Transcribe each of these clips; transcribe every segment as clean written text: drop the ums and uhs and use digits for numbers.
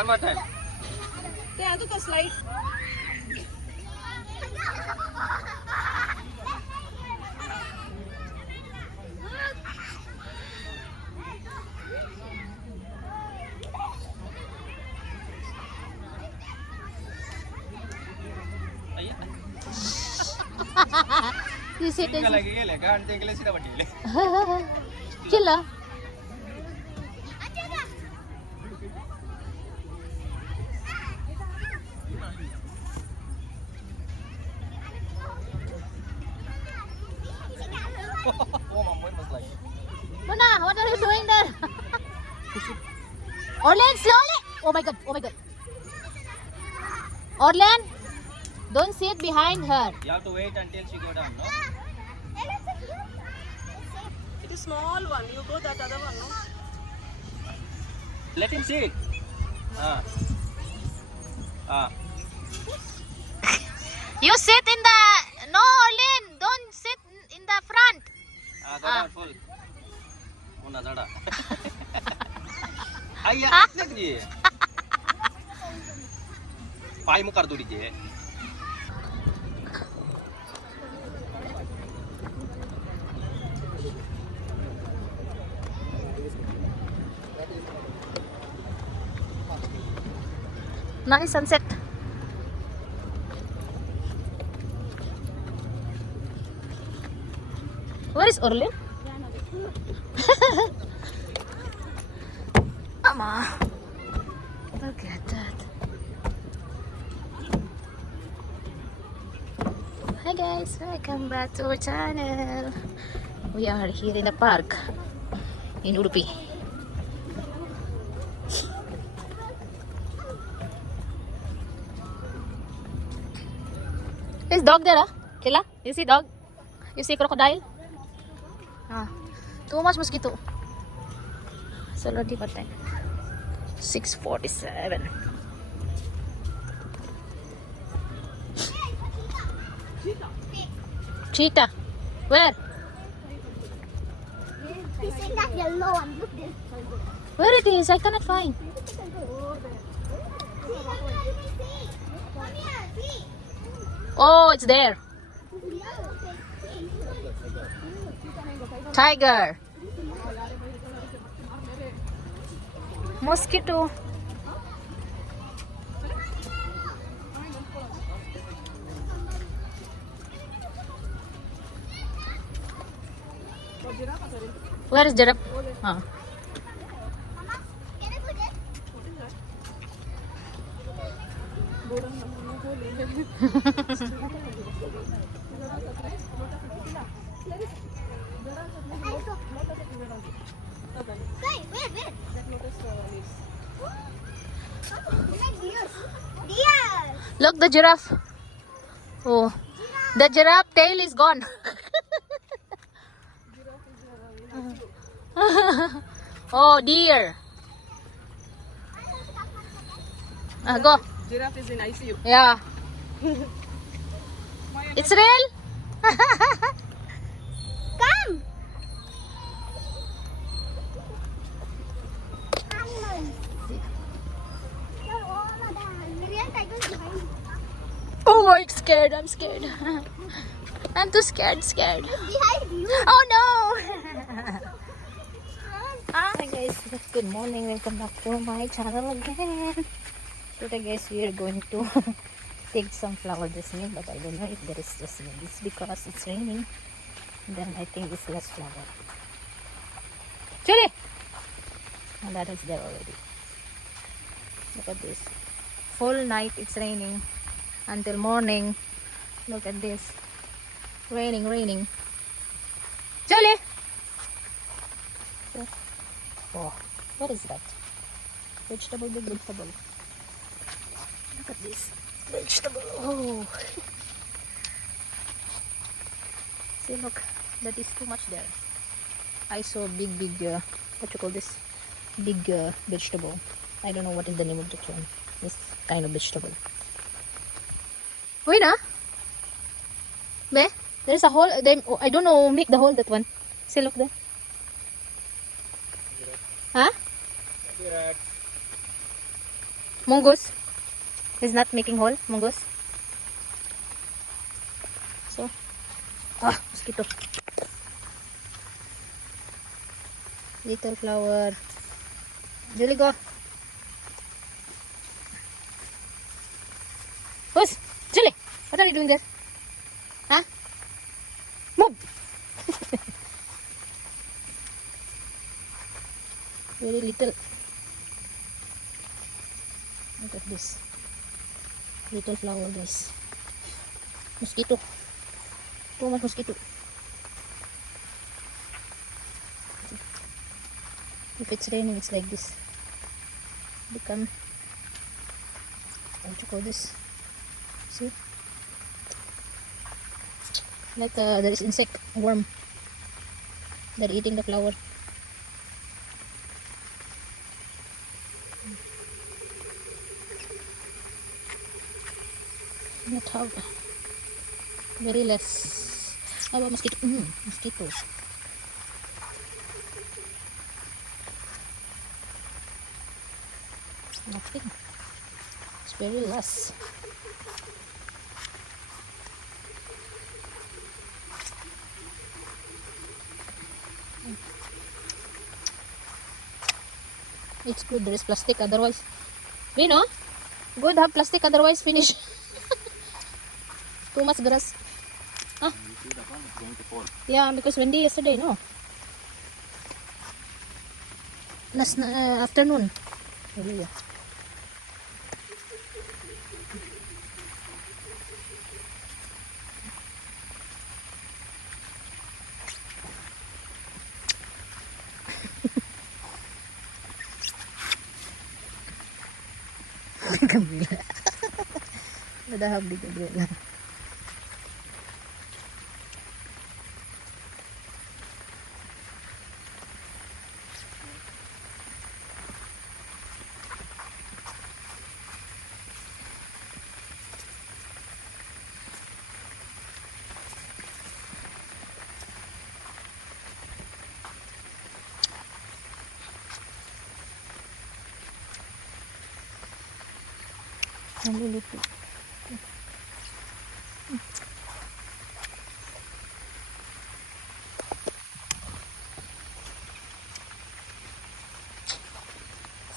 one more time. Kaya ito ka slide. You sit Tinggal and lagi gele, kan tinggal sida batti. chill lah. Oh, mammoy mas lagi. Mona, what are you doing there? Orlan, slowly! Oh my god, oh my god. Orlan, don't sit behind her. You have to wait until she go down, no? It is small one. You go that other one, no? Let him sit. Ah. Ah. You sit in the... No, Orlan, don't sit in the front. Ah, go down full. Mona zada. Ayya, इतने जी. पाई मुकर दूरी जी. Nice sunset. Where is Orlan? Mama, look at that. Hi guys, welcome back to our channel. We are here in the park in Udupi. There's dog there, Killa. You see dog? You see crocodile? Too much mosquito. It's already what time? 6:47. Cheetah. Where? He's in that yellow one. Look this. Where it is? I cannot find. Oh, it's there. Tiger. Mosquito. Where is giraffe? Ah. Look, the giraffe. Oh, the giraffe tail is gone. Oh, dear. Go. Giraffe is in ICU. Yeah. It's real? Come. Oh, I'm scared. I'm scared. I'm too scared. Behind you. Oh no. Hi guys. Good morning. Welcome back to my channel again. Today guys, we are going to take some flower jasmine, but I don't know if there is jasmine. It's because it's raining. Then I think it's less flower. Chili! And that is there already. Look at this. Full night it's raining until morning. Look at this. Raining. Chili! So, oh, what is that? Vegetable, big vegetable. Look at this vegetable. Oh. See, look, that is too much there. I saw big, what you call this? Big vegetable. I don't know what is the name of that one. This kind of vegetable. Wait, Be, there's a hole. I don't know, make the hole that one. See, look there. Huh? Mongoose. He's not making hole. Mongoose. So. Mosquito. Little flower. Julie, go. Puss. Julie, what are you doing there? Huh? Move. Very little. Look at this. Little flower, guys. Mosquito. Too much mosquito. If it's raining, it's like this. Become, what you call this? See? Like there is insect, worm. They're eating the flower. Not have very less. How about mosquito? Mosquitoes. Nothing. It's very less. It's good there is plastic, otherwise we know good have plastic, otherwise finish. Too much grass. You see that one? It's going to fall. Yeah, because windy yesterday, no? Last afternoon. Oh, yeah. Big umbrella. Nadahag big umbrella. Naluluto.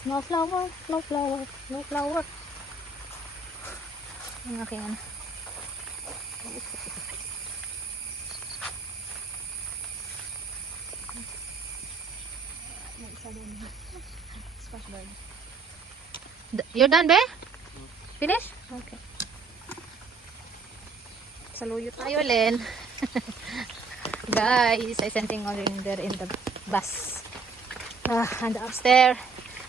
No flower, no flower, no flower. Ang aking ano. You're done, be? Finish? Okay. Saluyo tayo, Len. Guys, I sending all in there in the bus. And upstairs.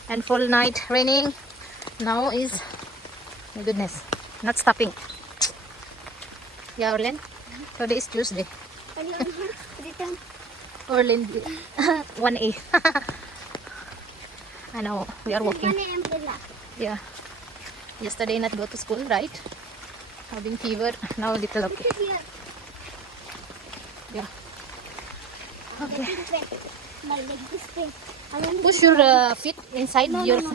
And full night raining. Now is, my goodness, not stopping. Yeah, Orlin? Today is Tuesday. Orlin, 1A. I know, we are walking. Yeah. Yesterday not go to school, right? Having fever. Now little okay. Yeah. Okay. My leg is pain. Push your feet inside your... No.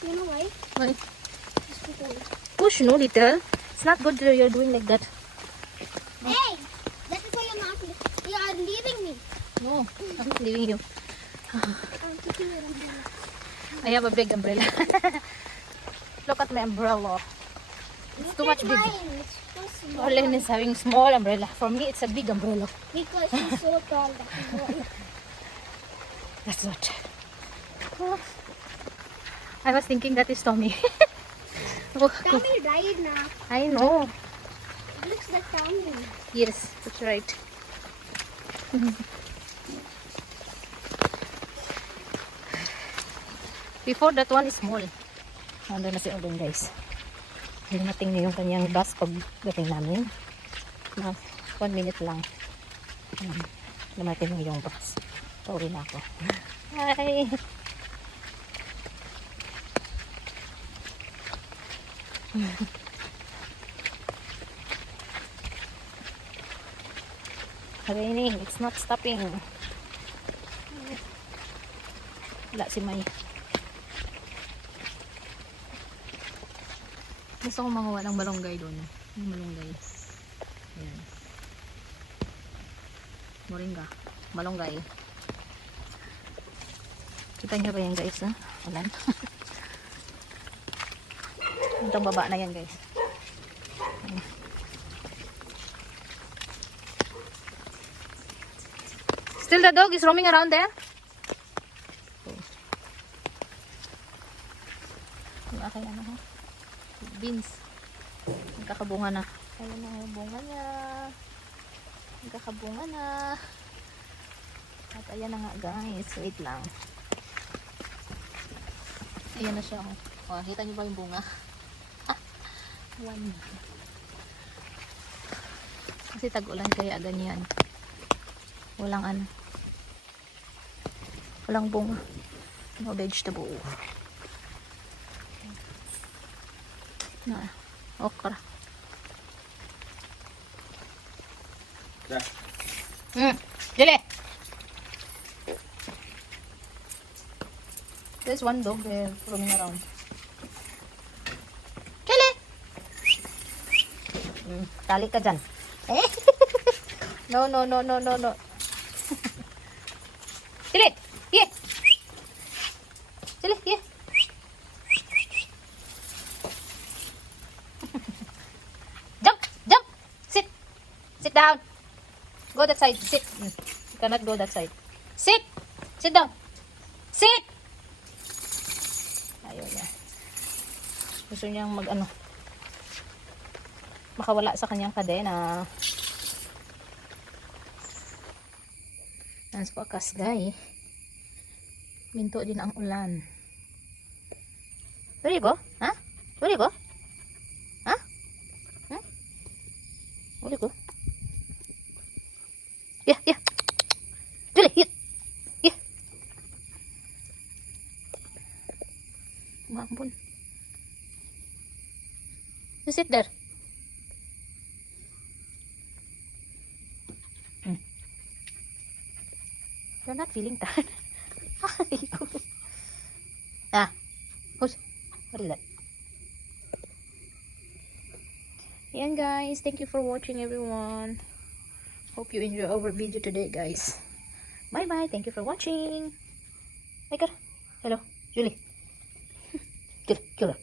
You know why? Why? Just because. Push, no, little. It's not good you're doing like that. Hey! That is why you're not. You are leaving me. No, I'm not leaving you. I'm taking your umbrella. I have a big umbrella. Look at my umbrella. It's too much big. Mine. It's so small. Orlin is having small umbrella. For me, it's a big umbrella. Because she's so tall. That is why. That's what. Oh. I was thinking that is Tommy. Oh, Tommy died now. I know. It looks like Tommy. Yes, that's right. Before that one is small. Nandun na si Orlin, guys. Dumating na yung kanyang bus pagdating namin. Na 1 minute lang. Dumating na yung bus. Pauwi na ako. Hi! Raining, it's not stopping. Wala si May. Gusto kong manguha ng malunggay doon. Yung malunggay. Ayan. Moringa. Malunggay. Kita nyo ba yan guys? Ha? Alam. Itong baba na yan guys. Ayan. Still the dog is roaming around there? Yung aking ano ha? Beans. Nagkakabunga na. Ayan na yung bunga niya. Nagkakabunga na. At ayan na nga guys. Wait lang. Ayan na siya. Oh, kita niyo ba yung bunga? One. Kasi tag-ulan kaya ganyan. Walang ano. Walang bunga. No vegetable. Na, okra. Jili! There's one dog there roaming around. Jili! Tali ka dyan. Eh? No. Jili! Yeah! Jili! Yeah! Jump! Sit! Sit down! Go that side. Sit. You cannot go that side. Sit! Sit down! Sit! Ayaw niya. Gusto niyang makawala sa kanyang kadena. Yan sa wakas, guys. Minto din ang ulan. Where you go? Huh? Where you go? Huh? Huh? Where you go? Yeah. Julie, yeah. Mampun. You sit there. You're not feeling tired. What is that? Yan guys, thank you for watching everyone. Hope you enjoy our video today guys. Bye bye, thank you for watching. Hello, Julie. Julie.